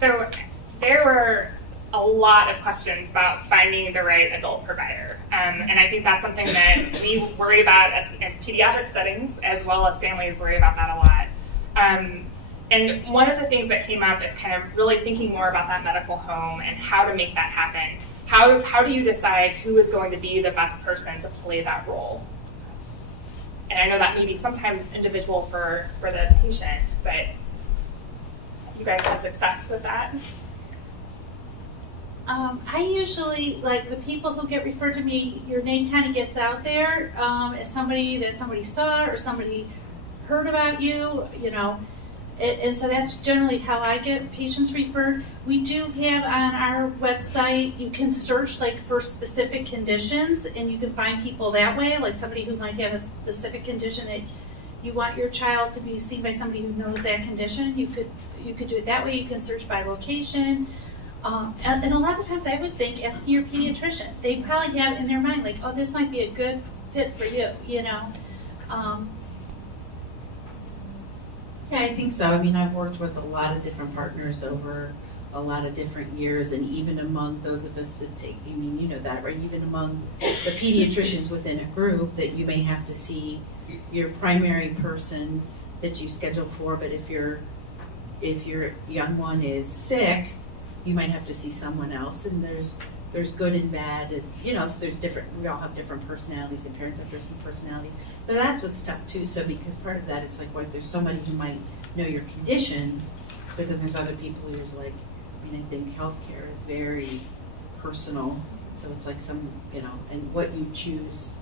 So there were a lot of questions about finding the right adult provider. And I think that's something that we worry about as in pediatric settings, as well as families worry about that a lot. And one of the things that came up is kind of really thinking more about that medical home and how to make that happen. How do you decide who is going to be the best person to play that role? And I know that may be sometimes individual for the patient, but have you guys had success with that? I usually, like the people who get referred to me, your name kind of gets out there as somebody that somebody saw or somebody heard about you, you know. And so that's generally how I get patients referred. We do have on our website, you can search like for specific conditions and you can find people that way, like somebody who might have a specific condition that you want your child to be seen by somebody who knows that condition. You could do it that way. You can search by location. And a lot of times I would think asking your pediatrician, they probably have in their mind like, oh, this might be a good fit for you, you know. Yeah, I think so. I mean, I've worked with a lot of different partners over a lot of different years, and even among those of us that take, I mean, you know that, right? Even among the pediatricians within a group that you may have to see your primary person that you schedule for, but if your young one is sick, you might have to see someone else, and there's good and bad, and you know, so there's different, we all have different personalities, and parents have different personalities, but that's what's tough too. So because part of that, it's like, what, there's somebody who might know your condition, but then there's other people who's like, I mean, I think healthcare is very personal, so it's like some, you know, and what you choose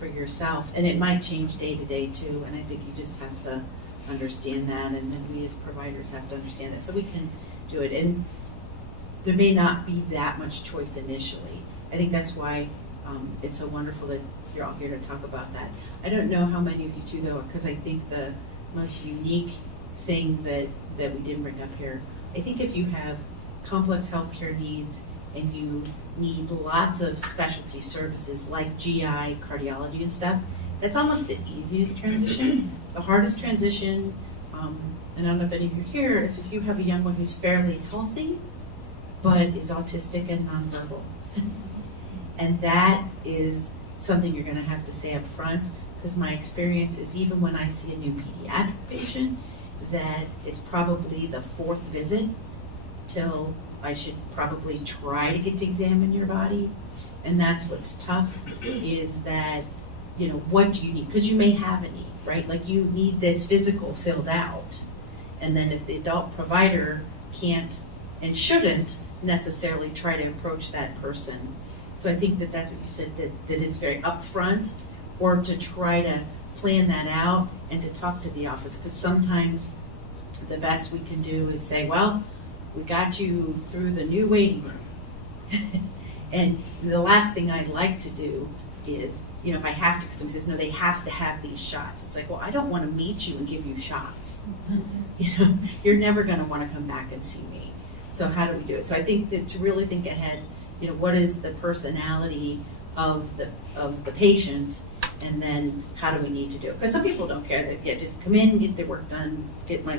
for yourself, and it might change day to day too, and I think you just have to understand that, and then we as providers have to understand that, so we can do it. And there may not be that much choice initially. I think that's why it's so wonderful that you're all here to talk about that. I don't know how many of you do though, because I think the most unique thing that we didn't bring up here, I think if you have complex healthcare needs and you need lots of specialty services like GI, cardiology and stuff, that's almost the easiest transition. The hardest transition, and I don't know if any of you are here, if you have a young one who's fairly healthy, but is autistic and nonverbal. And that is something you're gonna have to say up front, because my experience is even when I see a new pediatric patient, that it's probably the fourth visit till I should probably try to get to examine your body. And that's what's tough, is that, you know, what do you need? Because you may have a need, right? Like you need this physical filled out. And then if the adult provider can't and shouldn't necessarily try to approach that person. So I think that that's what you said, that is very upfront, or to try to plan that out and to talk to the office, because sometimes the best we can do is say, well, we got you through the new waiting room. And the last thing I'd like to do is, you know, if I have to, because somebody says, no, they have to have these shots. It's like, well, I don't want to meet you and give you shots. You know, you're never going to want to come back and see me. So how do we do it? So I think that to really think ahead, you know, what is the personality of the patient, and then how do we need to do it? Because some people don't care. They, yeah, just come in, get their work done, get my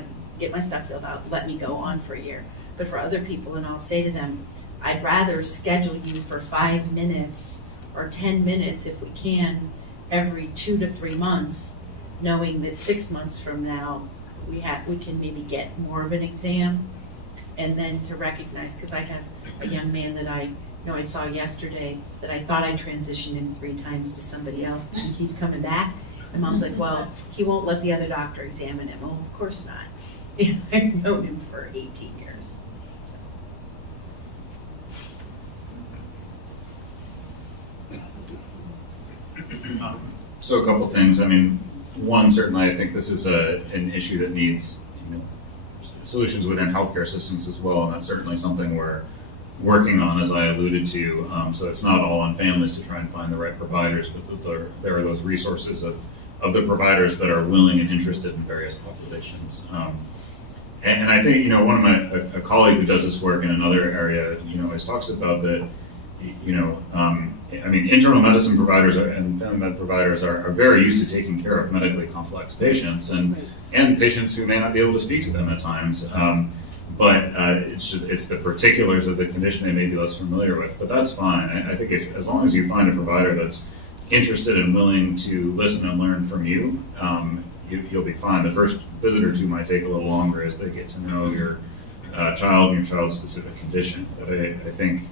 stuff filled out, let me go on for a year. But for other people, and I'll say to them, I'd rather schedule you for 5 minutes or 10 minutes if we can every 2 to 3 months, knowing that 6 months from now we can maybe get more of an exam. And then to recognize, because I have a young man that I saw yesterday that I thought I transitioned in 3 times to somebody else, but he keeps coming back. And mom's like, well, he won't let the other doctor examine him. Oh, of course not. I've known him for 18 years. So a couple things. I mean, one, certainly I think this is an issue that needs, you know, solutions within healthcare systems as well, and that's certainly something we're working on, as I alluded to. So it's not all on families to try and find the right providers, but that there are those resources of the providers that are willing and interested in various populations. And I think, you know, one of a colleague who does this work in another area, you know, always talks about that, you know, I mean, internal medicine providers and family med providers are very used to taking care of medically complex patients and patients who may not be able to speak to them at times. but it's the particulars of the condition they may be less familiar with. But that's fine. I think as long as you find a provider that's interested and willing to listen and learn from you, you'll be fine. The first visit or two might take a little longer as they get to know your child and your child's specific condition. But I think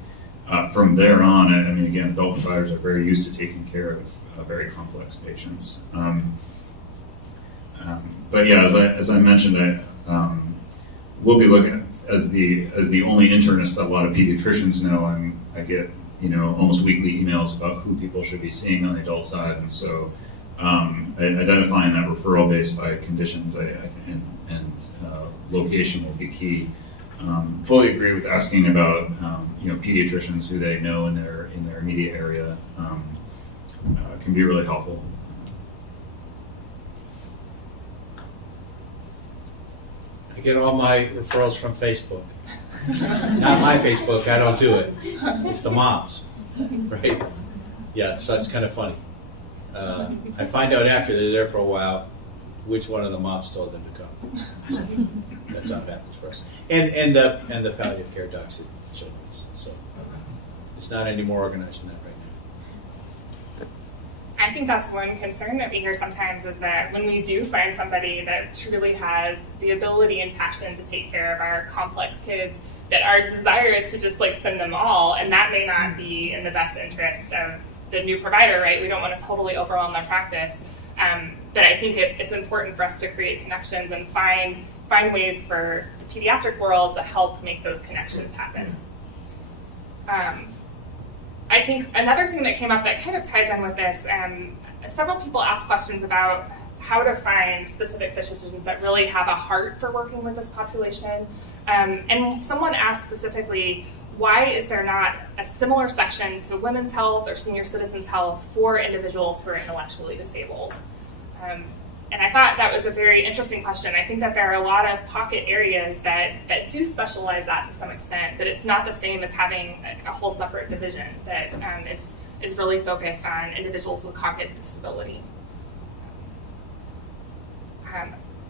from there on, I mean, again, adult providers are very used to taking care of very complex patients. But yeah, as I mentioned, we'll be looking at, as the only internist that a lot of pediatricians know. I get almost weekly emails about who people should be seeing on the adult side, and so identifying that referral base by conditions and location will be key. Fully agree with asking about pediatricians who they know in their immediate area can be really helpful. I get all my referrals from Facebook. Not my Facebook, I don't do it. It's the moms, right? Yeah, so it's kind of funny. I find out after they're there for a while which one of the moms told them to come. So that's how it happens for us. And the palliative care docs at Children's. So it's not any more organized than that right now. I think that's one concern that we hear sometimes, is that when we do find somebody that truly has the ability and passion to take care of our complex kids, that our desire is to just send them all, and that may not be in the best interest of the new provider, right? We don't want to totally overwhelm their practice. But I think it's important for us to create connections and find ways for the pediatric world to help make those connections happen. I think another thing that came up that kind of ties in with this, several people asked questions about how to find specific physicians that really have a heart for working with this population. And someone asked specifically, why is there not a similar section to women's health or senior citizens health for individuals who are intellectually disabled? And I thought that was a very interesting question. I think that there are a lot of pocket areas that do specialize that to some extent, but it's not the same as having a whole separate division that is really focused on individuals with cognitive disability.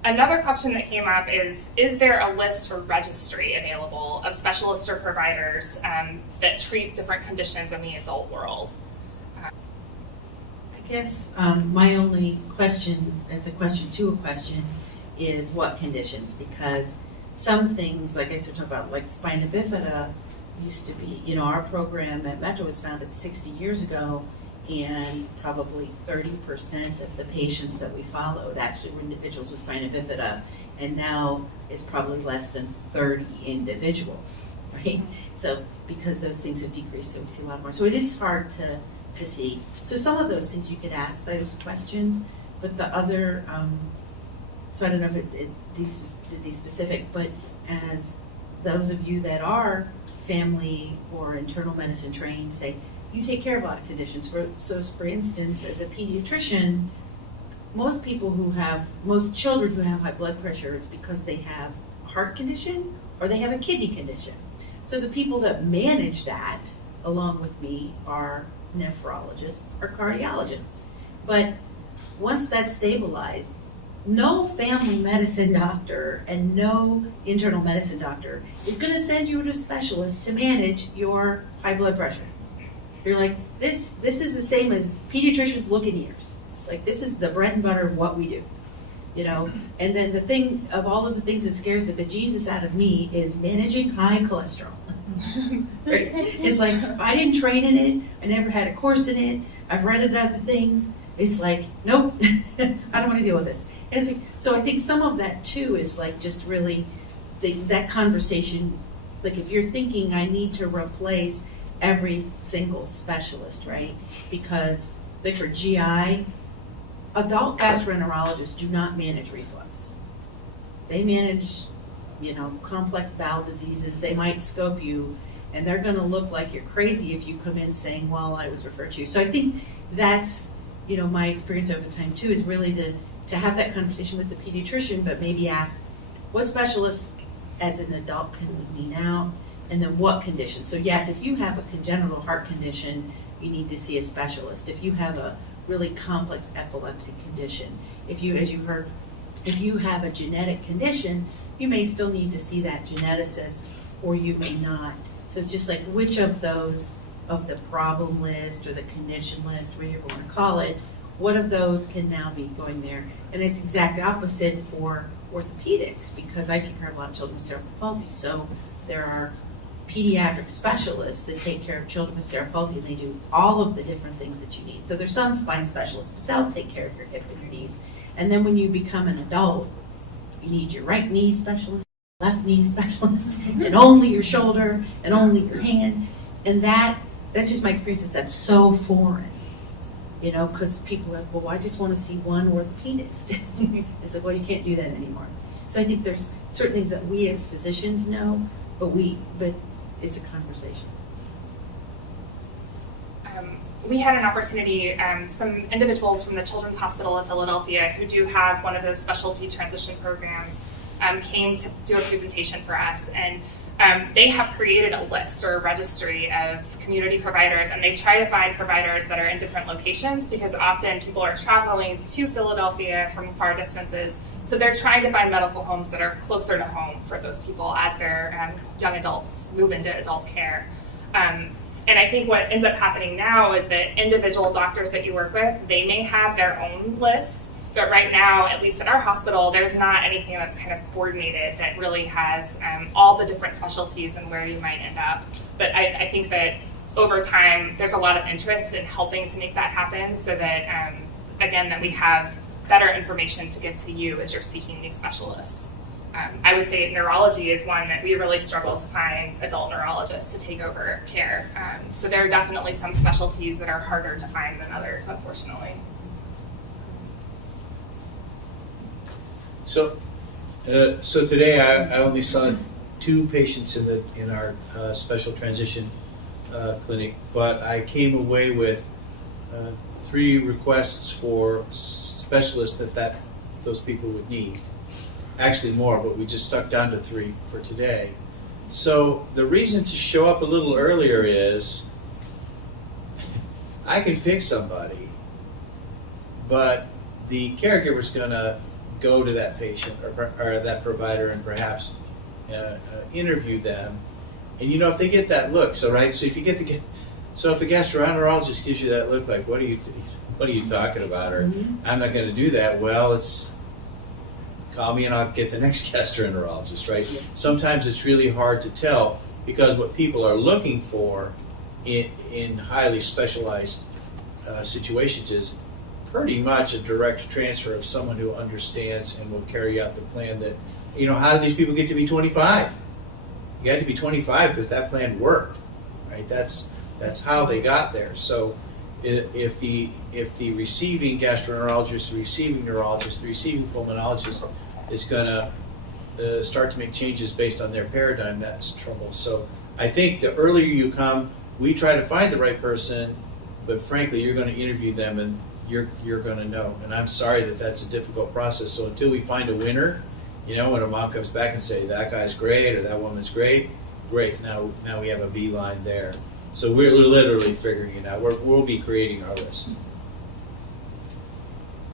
Another question that came up is there a list or registry available of specialists or providers that treat different conditions in the adult world? I guess my only question, it's a question to a question, is what conditions? Because some things, like I said, talk about like spina bifida used to be, our program at Metro was founded 60 years ago, and probably 30% of the patients that we followed actually were individuals with spina bifida, and now it's probably less than 30 individuals, right? So because those things have decreased, so we see a lot more. So it is hard to see. So some of those things you could ask those questions, but the other, so I don't know if it's disease specific, but as those of you that are family or internal medicine trained say, you take care of a lot of conditions. For instance, as a pediatrician, most children who have high blood pressure, it's because they have a heart condition or they have a kidney condition. So the people that manage that, along with me, are nephrologists or cardiologists. But once that's stabilized, no family medicine doctor and no internal medicine doctor is going to send you to a specialist to manage your high blood pressure. You're like, this is the same as pediatricians look in ears. Like, this is the bread and butter of what we do, And then the thing of all of the things that scares the bejesus out of me is managing high cholesterol. Right? It's like, I didn't train in it. I never had a course in it. I've read about the things. It's like, nope, I don't want to deal with this. And it's like, so I think some of that too is like just really that conversation. Like, if you're thinking I need to replace every single specialist, right? Because like for GI, adult gastroenterologists do not manage reflux. They manage, complex bowel diseases. They might scope you, and they're going to look like you're crazy if you come in saying, well, I was referred to you. So I think that's, my experience over time too, is really to have that conversation with the pediatrician, but maybe ask, what specialists as an adult can we meet out? And then what conditions? So yes, if you have a congenital heart condition, you need to see a specialist. If you have a really complex epilepsy condition, if you, as you heard, if you have a genetic condition, you may still need to see that geneticist, or you may not. So it's just like, which of those, of the problem list or the condition list, whatever you want to call it, what of those can now be going there? And it's exact opposite for orthopedics, because I take care of a lot of children with cerebral palsy. So there are pediatric specialists that take care of children with cerebral palsy, and they do all of the different things that you need. So there's some spine specialists, but they'll take care of your hip and your knees. And then when you become an adult, you need your right knee specialist, left knee specialist, and only your shoulder, and only your hand. And that's just my experience, is that's so foreign. You know, because people are like, well, I just want to see one orthopedist. It's like, well, you can't do that anymore. So I think there's certain things that we as physicians know, but it's a conversation. We had an opportunity, some individuals from the Children's Hospital of Philadelphia who do have one of those specialty transition programs came to do a presentation for us, and they have created a list or a registry of community providers, and they try to find providers that are in different locations, because often people are traveling to Philadelphia from far distances. So they're trying to find medical homes that are closer to home for those people as their young adults move into adult care. And I think what ends up happening now is that individual doctors that you work with, they may have their own list, but right now, at least at our hospital, there's not anything that's kind of coordinated that really has all the different specialties and where you might end up. But I think that over time, there's a lot of interest in helping to make that happen, so that, again, that we have better information to give to you as you're seeking these specialists. I would say neurology is one that we really struggle to find adult neurologists to take over care. So there are definitely some specialties that are harder to find than others, unfortunately. So today I only saw 2 patients in our special transition clinic, but I came away with 3 requests for specialists that those people would need. Actually more, but we just stuck down to 3 for today. So the reason to show up a little earlier is I can pick somebody, but the caregiver's going to go to that patient or that provider and perhaps interview them. And you know, if they get that look, so if a gastroenterologist gives you that look, like, what are you talking about, or I'm not going to do that, well, call me and I'll get the next gastroenterologist, right? Yeah. Sometimes it's really hard to tell, because what people are looking for in highly specialized situations is pretty much a direct transfer of someone who understands and will carry out the plan that, you know, how do these people get to be 25? You had to be 25 because that plan worked, right? That's how they got there. So if the receiving gastroenterologist, the receiving neurologist, the receiving pulmonologist is going to start to make changes based on their paradigm, that's trouble. So I think the earlier you come, we try to find the right person, but frankly, you're going to interview them and you're going to know. And I'm sorry that that's a difficult process. So until we find a winner, you know, when a mom comes back and say that guy's great or that woman's great, now we have a beeline there. So we're literally figuring it out. We'll be creating our list.